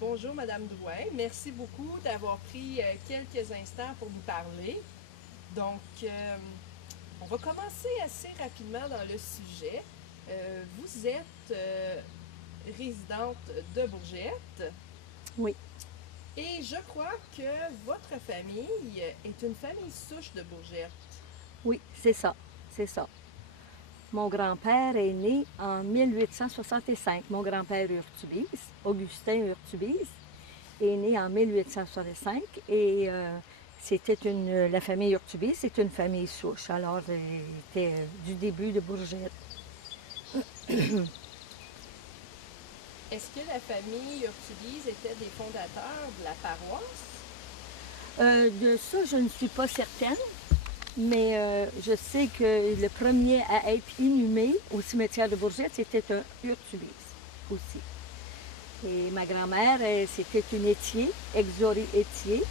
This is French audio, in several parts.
Bonjour Madame Drouin. Merci beaucoup d'avoir pris quelques instants pour nous parler. Donc, on va commencer assez rapidement dans le sujet. Vous êtes résidente de Bourgette. Oui, Et je crois que votre famille est une famille souche de Bourgette. oui, c'est ça, c'est ça. Mon grand-père est né en 1865. Mon grand-père Urtubise, Augustin Urtubise, est né en 1865 et la famille Urtubise, c'est une famille souche. Alors, il était du début de Bourgette. Est-ce que la famille Urtubise était des fondateurs de la paroisse? De ça, je ne suis pas certaine, mais je sais que le premier à être inhumé au cimetière de Bourgette, c'était un Urtubise aussi. Et ma grand-mère, c'était une Étier, Exoré Étier,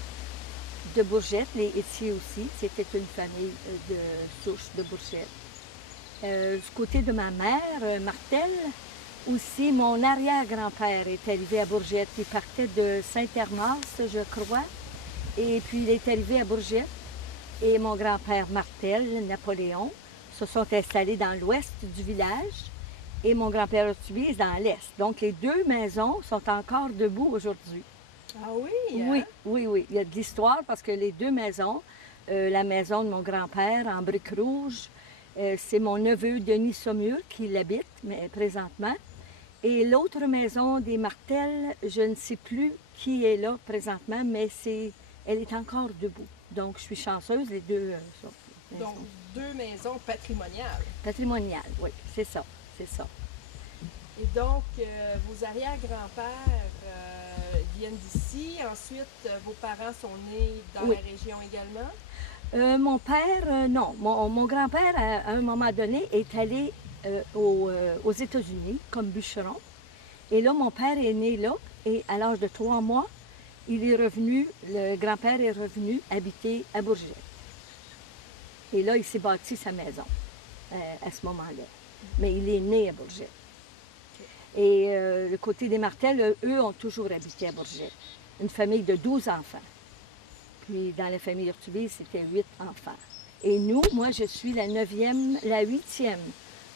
de Bourgette. Les Étiers aussi, c'était une famille de souche de Bourgette. Du côté de ma mère, Martel, aussi, mon arrière-grand-père est arrivé à Bourgette. Il partait de Saint-Hermas, je crois, et puis il est arrivé à Bourgette. Et mon grand-père Martel, Napoléon, se sont installés dans l'ouest du village et mon grand-père Urtubise dans l'est. Donc les deux maisons sont encore debout aujourd'hui. Ah oui? Oui, oui, oui. Il y a de l'histoire parce que les deux maisons, la maison de mon grand-père en briques rouges, c'est mon neveu Denis Saumur qui l'habite mais présentement. Et l'autre maison des Martel, je ne sais plus qui est là présentement, mais elle est encore debout. Donc, je suis chanceuse, les deux sont Donc, deux maisons patrimoniales. patrimoniales. Oui, c'est ça, c'est ça. Et donc, vos arrière-grands-pères viennent d'ici. Ensuite, vos parents sont nés dans Oui. la région également. Mon père, non. Mon grand-père, à un moment donné, est allé aux États-Unis comme bûcheron. Et là, mon père est né là, et à l'âge de 3 mois, le grand-père est revenu habiter à Bourgette. Et là, il s'est bâti sa maison à ce moment-là. Mais il est né à Bourgette. Et le côté des Martel, eux, ont toujours habité à Bourgette. Une famille de 12 enfants. Puis dans la famille Urtubise, c'était 8 enfants. Et nous, moi, je suis la 8e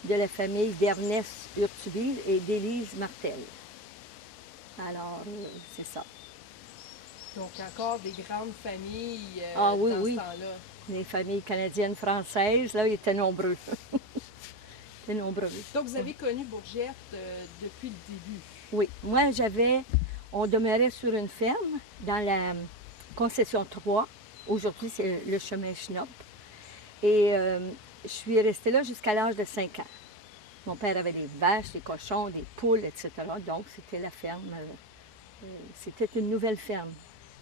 de la famille d'Ernest Urtubise et d'Élise Martel. Alors, c'est ça. Donc, encore des grandes familles Ah oui, dans oui. ce temps-là. Les familles canadiennes, françaises, là, ils étaient nombreux. Ils étaient nombreux. Donc, vous avez connu Bourgette depuis le début. Oui, moi, on demeurait sur une ferme dans la concession 3. Aujourd'hui, c'est le chemin Schnopp. Et je suis restée là jusqu'à l'âge de 5 ans. Mon père avait des vaches, des cochons, des poules, etc. Donc, c'était la ferme. C'était une nouvelle ferme.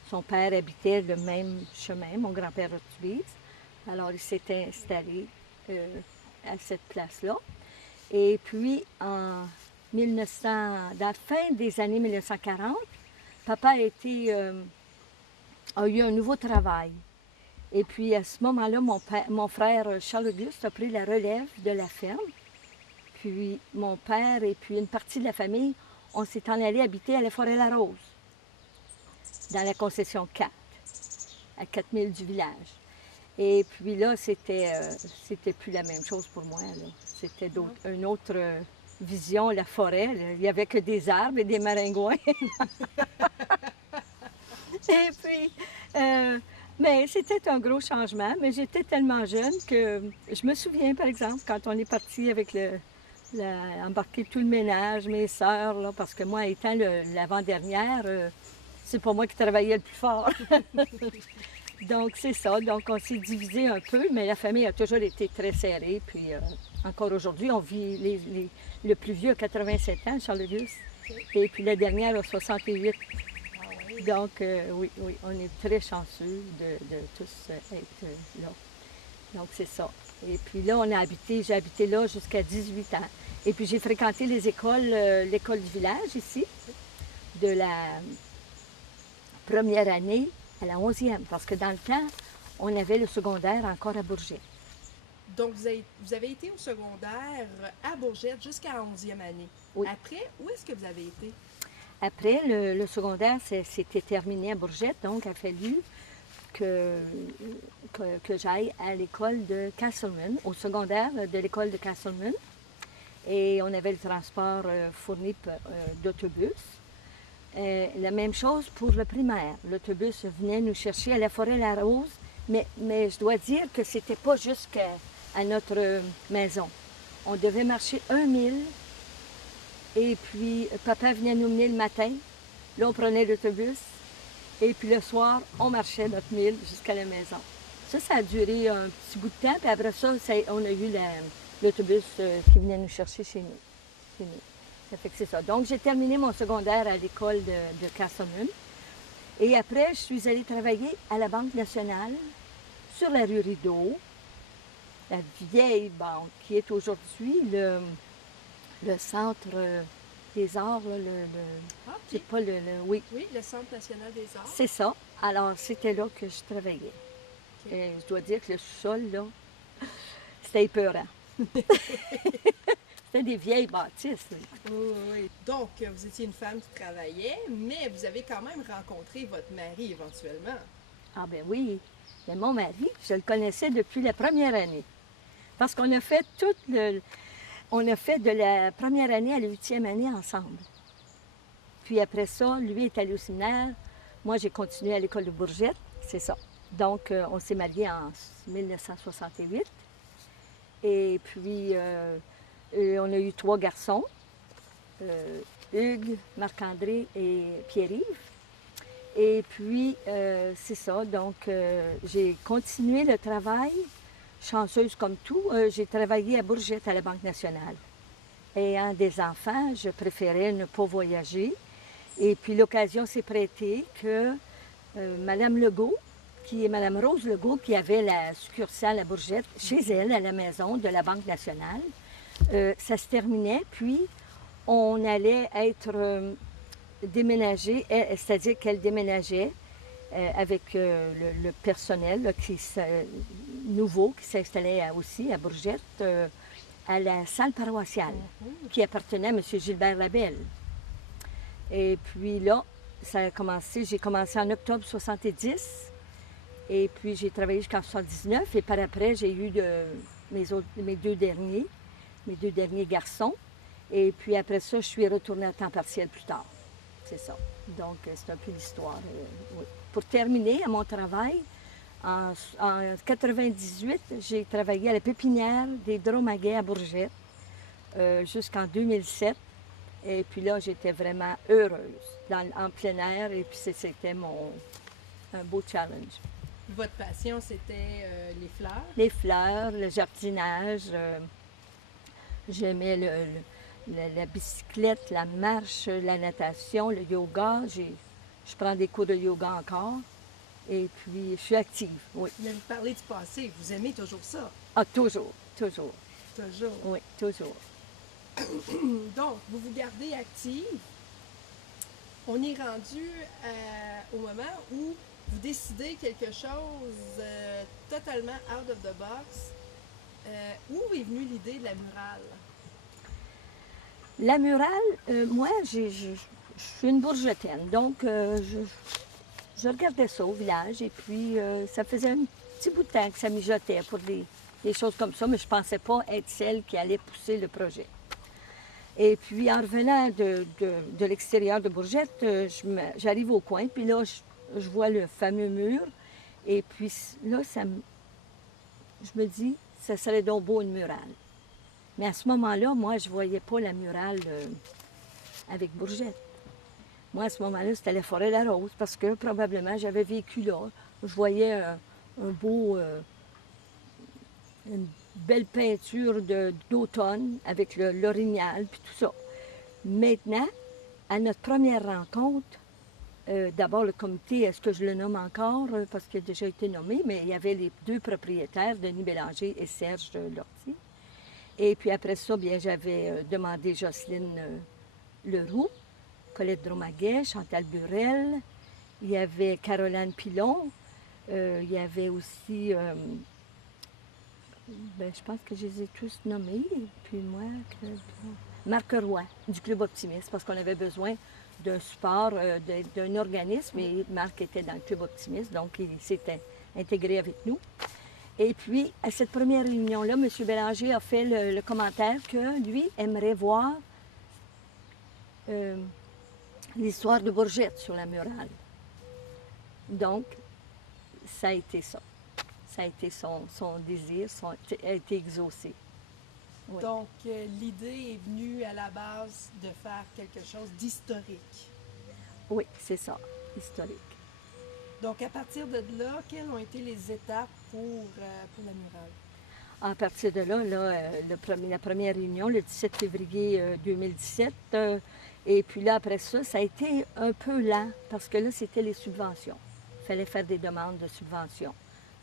Son père habitait le même chemin, mon grand-père Urtubise. Alors, il s'était installé à cette place-là. Et puis, dans la fin des années 1940, papa a eu un nouveau travail. Et puis, à ce moment-là, mon frère Charles-Auguste a pris la relève de la ferme. Puis, mon père et puis une partie de la famille, on s'est en allé habiter à la Forêt-la-Rose, dans la concession 4, à 4000 du village. Et puis là, c'était plus la même chose pour moi. C'était une autre vision, la forêt. Là. Il n'y avait que des arbres et des maringouins. Et puis, mais c'était un gros changement. Mais j'étais tellement jeune que je me souviens, par exemple, quand on est parti avec embarquer tout le ménage, mes sœurs, là, parce que moi, étant l'avant-dernière, c'est pas moi qui travaillais le plus fort. Donc, c'est ça. Donc, on s'est divisé un peu, mais la famille a toujours été très serrée. Puis, encore aujourd'hui, on vit le plus vieux a 87 ans, Charles-Auguste, et puis la dernière a 68. Donc, oui, on est très chanceux de tous être là. Donc, c'est ça. Et puis là, j'ai habité là jusqu'à 18 ans. Et puis, j'ai fréquenté l'école du village ici, de la première année à la 11e, parce que dans le temps, on avait le secondaire encore à Bourgette. Donc, vous avez été au secondaire à Bourgette jusqu'à la 11e année. Oui. Après, où est-ce que vous avez été? après, le secondaire, c'était terminé à Bourgette, donc il a fallu que, que j'aille à l'école de Castleman, au secondaire de l'école de Castleman. Et on avait le transport fourni d'autobus. La même chose pour le primaire. L'autobus venait nous chercher à la Forêt-la-Rose, mais je dois dire que c'était pas jusqu'à notre maison. On devait marcher 1 mille, et puis papa venait nous mener le matin. Là, on prenait l'autobus, et puis le soir, on marchait notre 1000 jusqu'à la maison. Ça a duré un petit bout de temps, puis après ça, on a eu l'autobus qui venait nous chercher chez nous. Ça fait que c'est ça. Donc, j'ai terminé mon secondaire à l'école de Castleman. Et après, je suis allée travailler à la Banque nationale, sur la rue Rideau, la vieille banque, qui est aujourd'hui le centre des arts, Ah, c'est pas oui. Oui, le Centre national des arts. C'est ça. Alors, c'était là que je travaillais. OK. Et je dois dire que le sol, là, c'était épeurant. C'était des vieilles bâtisses. Là. Oui, oui, oui. Donc, vous étiez une femme qui travaillait, mais vous avez quand même rencontré votre mari éventuellement. Ah ben oui. Mais mon mari, je le connaissais depuis la première année. Parce qu'on a fait on a fait de la première année à la 8e année ensemble. Puis après ça, lui est allé au séminaire. Moi, j'ai continué à l'école de Bourgette. C'est ça. Donc, on s'est mariés en 1968. Et puis, on a eu 3 garçons, Hugues, Marc-André et Pierre-Yves. Et puis, c'est ça. Donc, j'ai continué le travail, chanceuse comme tout. J'ai travaillé à Bourgette, à la Banque nationale. Ayant des enfants, je préférais ne pas voyager. Et puis, l'occasion s'est prêtée que Mme Legault, qui est Mme Rose Legault, qui avait la succursale à Bourgette, chez elle, à la maison de la Banque nationale, ça se terminait, puis on allait être déménagé, c'est-à-dire qu'elle déménageait avec le personnel là, nouveau qui s'installait aussi à Bourgette, à la salle paroissiale, qui appartenait à M. Gilbert Labelle. Et puis là, ça a commencé, j'ai commencé en octobre 70, et puis j'ai travaillé jusqu'en 79, et par après, j'ai eu mes deux derniers garçons. Et puis après ça, je suis retournée à temps partiel plus tard. C'est ça. Donc, c'est un peu l'histoire. Oui. Pour terminer à mon travail, en 98, j'ai travaillé à la pépinière des Dromaguets à Bourgette jusqu'en 2007. Et puis là, j'étais vraiment heureuse en plein air. Et puis c'était un beau challenge. Votre passion, c'était les fleurs? Les fleurs, le jardinage. J'aimais la bicyclette, la marche, la natation, le yoga. Je prends des cours de yoga encore. Et puis, je suis active, oui. Mais vous parlez du passé. Vous aimez toujours ça? Ah, toujours, toujours. Toujours. Oui, toujours. Donc, vous vous gardez active. On est rendu au moment où vous décidez quelque chose totalement out of the box. Où est venue l'idée de la murale? La murale, moi, je suis une bourgetaine, donc je regardais ça au village et puis ça faisait un petit bout de temps que ça mijotait pour des choses comme ça, mais je ne pensais pas être celle qui allait pousser le projet. Et puis en revenant de l'extérieur de Bourgette, j'arrive au coin, puis là, je vois le fameux mur, et puis là, je me dis, ça serait donc beau une murale. Mais à ce moment-là, moi, je ne voyais pas la murale avec Bourgette. Moi, à ce moment-là, c'était la Forêt-la-Rose, parce que probablement, j'avais vécu là. Je voyais une belle peinture d'automne avec l'orignal, puis tout ça. Maintenant, à notre première rencontre, d'abord le comité, est-ce que je le nomme encore, parce qu'il a déjà été nommé, mais il y avait les 2 propriétaires, Denis Bélanger et Serge Lortie. Et puis après ça, bien, j'avais demandé Jocelyne Leroux, Colette Dromaguet, Chantal Burel, il y avait Caroline Pilon, il y avait aussi, je pense que je les ai tous nommés, puis moi, Marc Roy, du Club Optimiste, parce qu'on avait besoin d'un support, d'un organisme, et Marc était dans le Club Optimiste, donc il s'était intégré avec nous. Et puis, à cette première réunion-là, M. Bélanger a fait le commentaire que lui aimerait voir l'histoire de Bourgette sur la murale. Donc, ça a été ça. Ça a été son désir, a été exaucé. Oui. Donc, l'idée est venue à la base de faire quelque chose d'historique. Oui, c'est ça, historique. Donc, à partir de là, quelles ont été les étapes pour la murale? À partir de là, la première réunion, le 17 février 2017, et puis là, après ça, ça a été un peu lent, parce que là, c'était les subventions. Il fallait faire des demandes de subventions.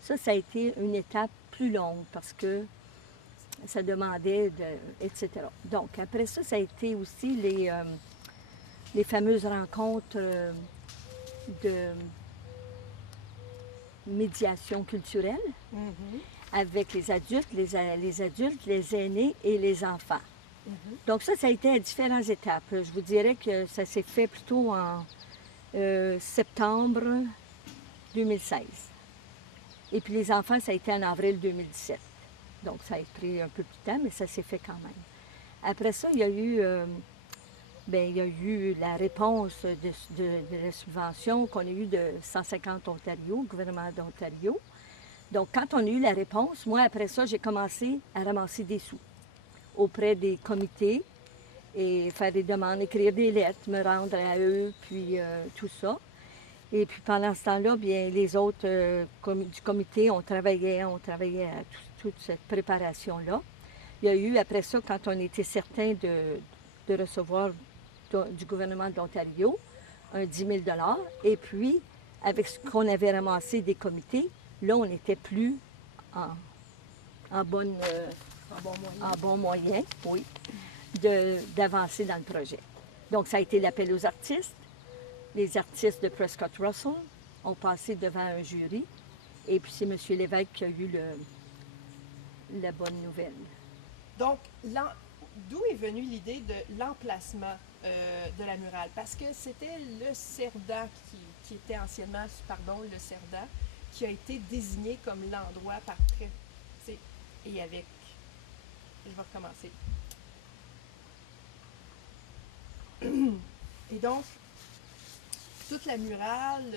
Ça a été une étape plus longue, parce que ça demandait, etc. Donc, après ça, ça a été aussi les fameuses rencontres de médiation culturelle avec les adultes, les aînés et les enfants. Donc ça a été à différentes étapes. Je vous dirais que ça s'est fait plutôt en septembre 2016. Et puis les enfants, ça a été en avril 2017. Donc ça a pris un peu plus de temps, mais ça s'est fait quand même. Après ça, il y a eu la réponse de la subvention qu'on a eue de 150 Ontario, le gouvernement d'Ontario. Donc, quand on a eu la réponse, moi, après ça, j'ai commencé à ramasser des sous auprès des comités et faire des demandes, écrire des lettres, me rendre à eux, puis tout ça. Et puis, pendant ce temps-là, bien, les autres du comité, on travaillait à toute cette préparation-là. Il y a eu, après ça, quand on était certain de recevoir du gouvernement de l'Ontario, un 10 000 $. Et puis, avec ce qu'on avait ramassé des comités, là, on n'était plus en bon moyen, oui, d'avancer dans le projet. Donc, ça a été l'appel aux artistes. Les artistes de Prescott Russell ont passé devant un jury. Et puis, c'est M. Lévesque qui a eu la bonne nouvelle. Donc, d'où est venue l'idée de l'emplacement de la murale? Parce que c'était le CERDA qui était anciennement, le CERDA, qui a été désigné comme l'endroit parfait. Et avec... Je vais recommencer. Et donc, toute la murale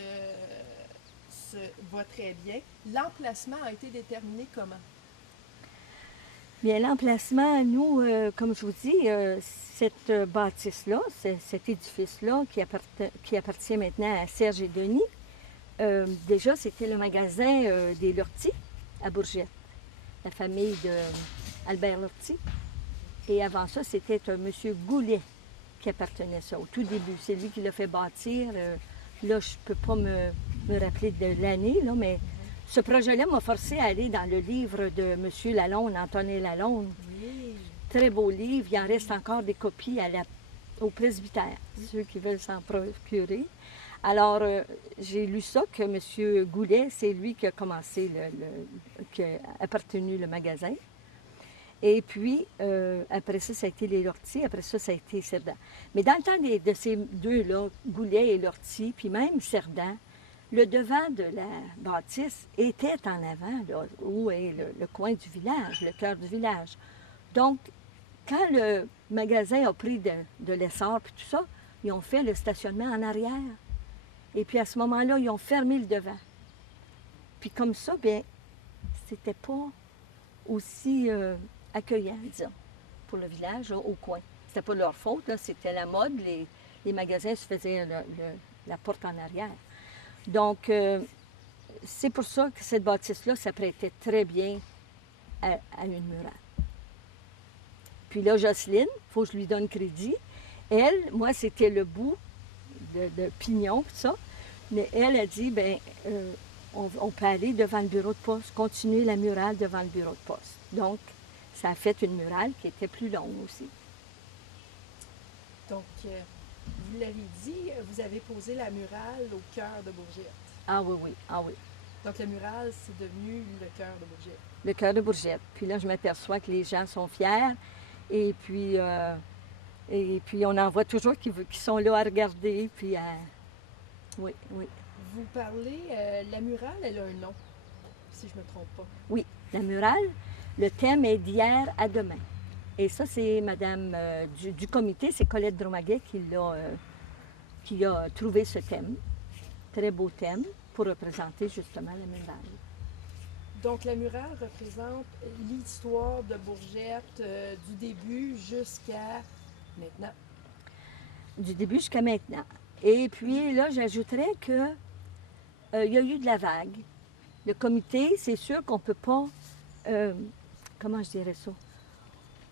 va très bien. L'emplacement a été déterminé comment? Bien, l'emplacement, nous, comme je vous dis, cette bâtisse-là, cet édifice-là qui appartient maintenant à Serge et Denis, déjà, c'était le magasin des Lortie à Bourgette, la famille d'Albert Lortie. Et avant ça, c'était un monsieur Goulet qui appartenait à ça, au tout début. C'est lui qui l'a fait bâtir. Là, je ne peux pas me rappeler de l'année, là, mais ce projet-là m'a forcé à aller dans le livre de M. Lalonde, Antonin Lalonde. Oui. Très beau livre. Il en reste encore des copies au presbytère, ceux qui veulent s'en procurer. Alors, j'ai lu ça, que M. Goulet, c'est lui qui a commencé, qui a appartenu le magasin. Et puis, après ça, ça a été les Lortie, après ça, ça a été Cerdan. Mais dans le temps de ces deux-là, Goulet et Lortie, puis même Cerdan, le devant de la bâtisse était en avant, là, où est le coin du village, le cœur du village. Donc, quand le magasin a pris de l'essor et tout ça, ils ont fait le stationnement en arrière. Et puis à ce moment-là, ils ont fermé le devant. Puis comme ça, bien, c'était pas aussi accueillant, disons, pour le village, là, au coin. C'était pas leur faute, là, c'était la mode. Les magasins se faisaient la porte en arrière. Donc, c'est pour ça que cette bâtisse-là s'apprêtait très bien à une murale. Puis là, Jocelyne, il faut que je lui donne crédit. Elle, moi, c'était le bout de pignon, tout ça. Mais elle a dit, bien, on peut aller devant le bureau de poste, continuer la murale devant le bureau de poste. Donc, ça a fait une murale qui était plus longue aussi. Donc, vous l'avez dit, vous avez posé la murale au cœur de Bourgette. Ah oui, oui, ah oui. Donc, la murale, c'est devenu le cœur de Bourgette. Le cœur de Bourgette. Puis là, je m'aperçois que les gens sont fiers. Et puis, Et puis, on en voit toujours qui sont là à regarder. Puis, oui, oui. Vous parlez, la murale, elle a un nom, si je ne me trompe pas. Oui, la murale, le thème est d'hier à demain. Et ça, c'est Madame du comité, c'est Colette Dromaguet qui a trouvé ce thème. Très beau thème pour représenter justement la murale. Donc, la murale représente l'histoire de Bourgette du début jusqu'à maintenant. Du début jusqu'à maintenant. Et puis là, j'ajouterais que il y a eu de la vague. Le comité, c'est sûr qu'on ne peut pas, comment je dirais ça?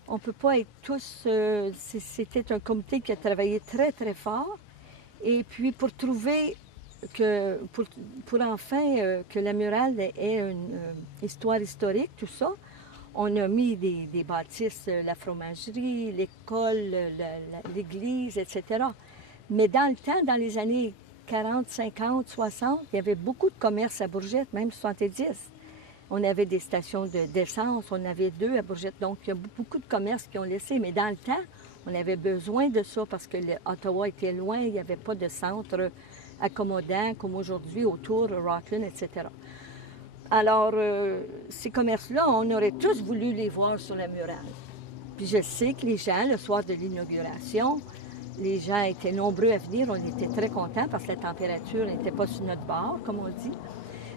On ne peut pas être tous, c'était un comité qui a travaillé très, très fort. Et puis pour trouver que, pour enfin que la murale ait une histoire historique, tout ça, on a mis des bâtisses, la fromagerie, l'école, l'église, etc. Mais dans le temps, dans les années 40, 50, 60, il y avait beaucoup de commerces à Bourgette, même 70. On avait des stations d'essence, on avait 2 à Bourgette. Donc, il y a beaucoup de commerces qui ont laissé. Mais dans le temps, on avait besoin de ça parce que Ottawa était loin, il n'y avait pas de centre accommodant comme aujourd'hui autour, Rockland, etc. Alors, ces commerces-là, on aurait tous voulu les voir sur la murale. Puis je sais que les gens, le soir de l'inauguration, les gens étaient nombreux à venir. On était très contents parce que la température n'était pas sur notre bord, comme on dit.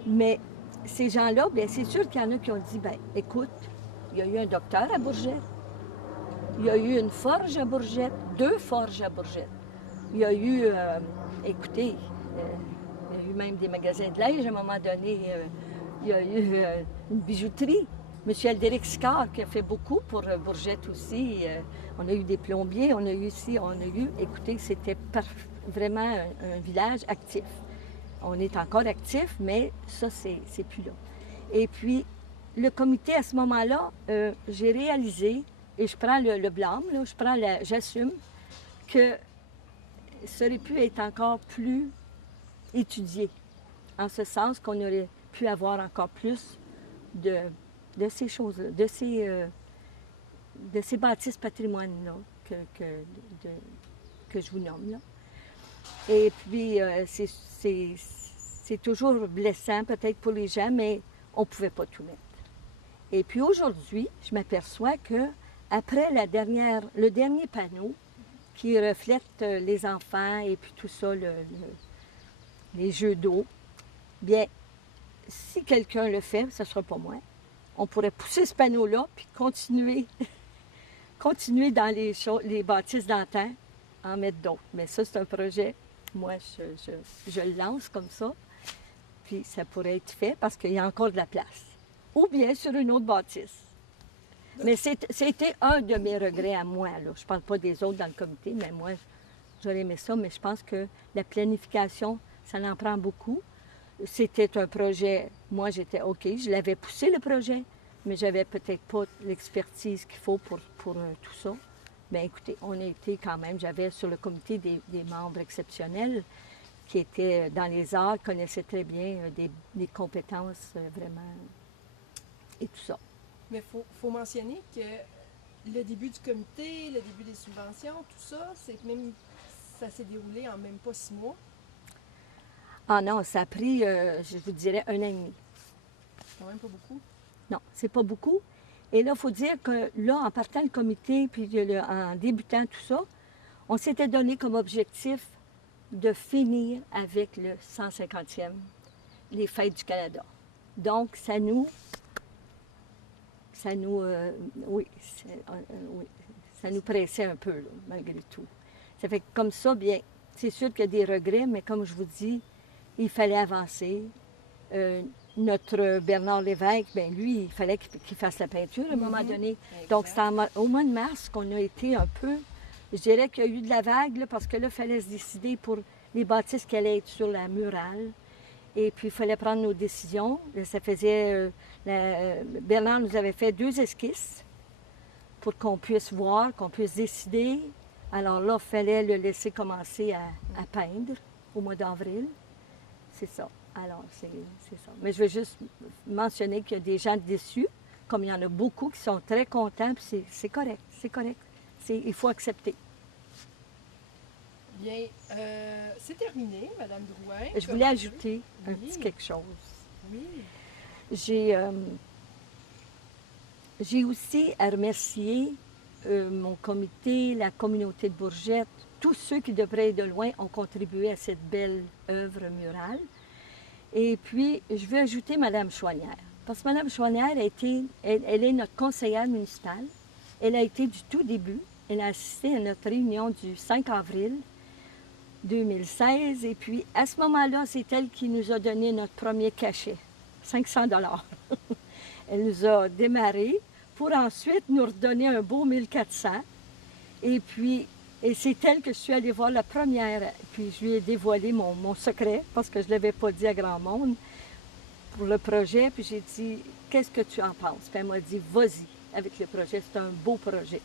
Mais ces gens-là, bien, c'est sûr qu'il y en a qui ont dit, bien, écoute, il y a eu un docteur à Bourgette, il y a eu une forge à Bourgette, 2 forges à Bourgette. Il y a eu, écoutez, il y a eu même des magasins de linge à un moment donné. Il y a eu une bijouterie. M. Aldéric Sicard qui a fait beaucoup pour Bourgette aussi. On a eu des plombiers, on a eu ici, on a eu, écoutez, c'était vraiment un village actif. On est encore actif, mais ça, c'est plus là. Et puis, le comité, à ce moment-là, j'ai réalisé, et je prends le blâme, là, j'assume, que ça aurait pu être encore plus étudié, en ce sens qu'on aurait pu avoir encore plus de ces choses-là, de ces bâtisses patrimoine-là que je vous nomme, là. Et puis, c'est toujours blessant peut-être pour les gens, mais on ne pouvait pas tout mettre. Et puis aujourd'hui, je m'aperçois que après le dernier panneau qui reflète les enfants et puis tout ça, les jeux d'eau, bien, si quelqu'un le fait, ce ne sera pas moi. On pourrait pousser ce panneau-là puis continuer dans les bâtisses d'antan, en mettre d'autres. Mais ça, c'est un projet. Moi, je le lance comme ça, puis ça pourrait être fait parce qu'il y a encore de la place. Ou bien sur une autre bâtisse. Mais c'était un de mes regrets à moi, là. Je ne parle pas des autres dans le comité, mais moi, j'aurais aimé ça, mais je pense que la planification, ça en prend beaucoup. C'était un projet, moi j'étais OK, je l'avais poussé le projet, mais j'avais peut-être pas l'expertise qu'il faut pour tout ça. Bien écoutez, on a été quand même, j'avais sur le comité des membres exceptionnels qui étaient dans les arts, connaissaient très bien des compétences vraiment et tout ça. Mais il faut mentionner que le début du comité, le début des subventions, tout ça, ça s'est déroulé en même pas 6 mois. Ah non, ça a pris, je vous dirais, 1 an et demi. C'est quand même pas beaucoup. Non, c'est pas beaucoup. Et là, il faut dire que là, en partant le comité, puis en débutant tout ça, on s'était donné comme objectif de finir avec le 150e, les Fêtes du Canada. Donc, oui, ça nous pressait un peu, là, malgré tout. Ça fait que comme ça, bien, c'est sûr qu'il y a des regrets, mais comme je vous dis, il fallait avancer. Notre Bernard Lévesque, bien, lui, il fallait qu'il fasse la peinture à un moment donné. Exact. Donc, c'est au mois de mars qu'on a été un peu... Je dirais qu'il y a eu de la vague, là, parce que là, il fallait se décider pour les bâtisses qui allaient être sur la murale. Et puis, il fallait prendre nos décisions. Ça faisait... Bernard nous avait fait 2 esquisses pour qu'on puisse voir, qu'on puisse décider. Alors là, il fallait le laisser commencer à peindre au mois d'avril. C'est ça. Alors, c'est ça. Mais je veux juste mentionner qu'il y a des gens déçus, comme il y en a beaucoup qui sont très contents, puis c'est correct, c'est correct. Il faut accepter. Bien, c'est terminé, Madame Drouin. Je voulais ajouter un Oui. petit quelque chose. Oui. J'ai aussi à remercier mon comité, la communauté de Bourgette, tous ceux qui de près et de loin ont contribué à cette belle œuvre murale. Et puis, je veux ajouter Mme Chouanière. Parce que Mme Chouanière elle est notre conseillère municipale. Elle a été du tout début. Elle a assisté à notre réunion du 5 avril 2016. Et puis, à ce moment-là, c'est elle qui nous a donné notre premier cachet, 500 $. Elle nous a démarré pour ensuite nous redonner un beau 1400. Et puis, et c'est elle que je suis allée voir la première. Puis je lui ai dévoilé mon secret parce que je ne l'avais pas dit à grand monde pour le projet. Puis j'ai dit, qu'est-ce que tu en penses? Puis elle m'a dit, vas-y avec le projet, c'est un beau projet.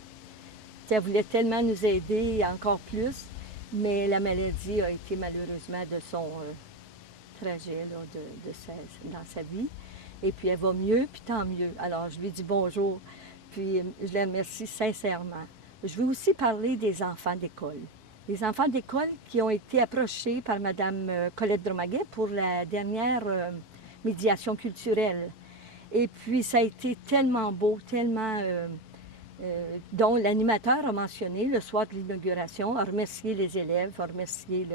Puis elle voulait tellement nous aider encore plus, mais la maladie a été malheureusement de son trajet là, dans sa vie. Et puis elle va mieux, puis tant mieux. Alors je lui dis bonjour, puis je la remercie sincèrement. Je veux aussi parler des enfants d'école. Les enfants d'école qui ont été approchés par Mme Colette Dromaguet pour la dernière médiation culturelle. Et puis ça a été tellement beau, tellement... dont l'animateur a mentionné le soir de l'inauguration, a remercié les élèves, a remercié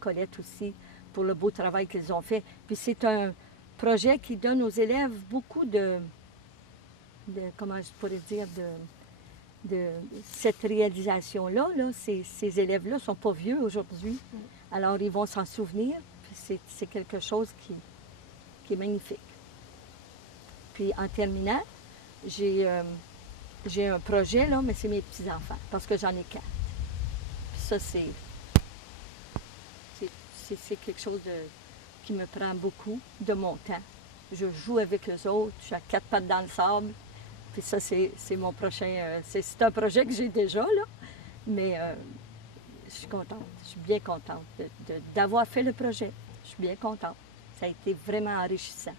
Colette aussi pour le beau travail qu'ils ont fait. Puis c'est un projet qui donne aux élèves beaucoup de comment je pourrais dire, de cette réalisation-là. Là, ces élèves-là ne sont pas vieux aujourd'hui, alors ils vont s'en souvenir, puis c'est quelque chose qui est magnifique. Puis en terminant, j'ai un projet, là, mais c'est mes petits-enfants, parce que j'en ai 4. Puis ça, c'est quelque chose qui me prend beaucoup de mon temps. Je joue avec eux autres, je suis à 4 pattes dans le sable. Puis ça, c'est mon prochain... c'est un projet que j'ai déjà, là, mais je suis contente. Je suis bien contente d'avoir fait le projet. Je suis bien contente. Ça a été vraiment enrichissant.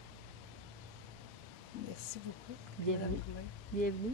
Merci beaucoup. Bienvenue. Madame Drouin. Bienvenue.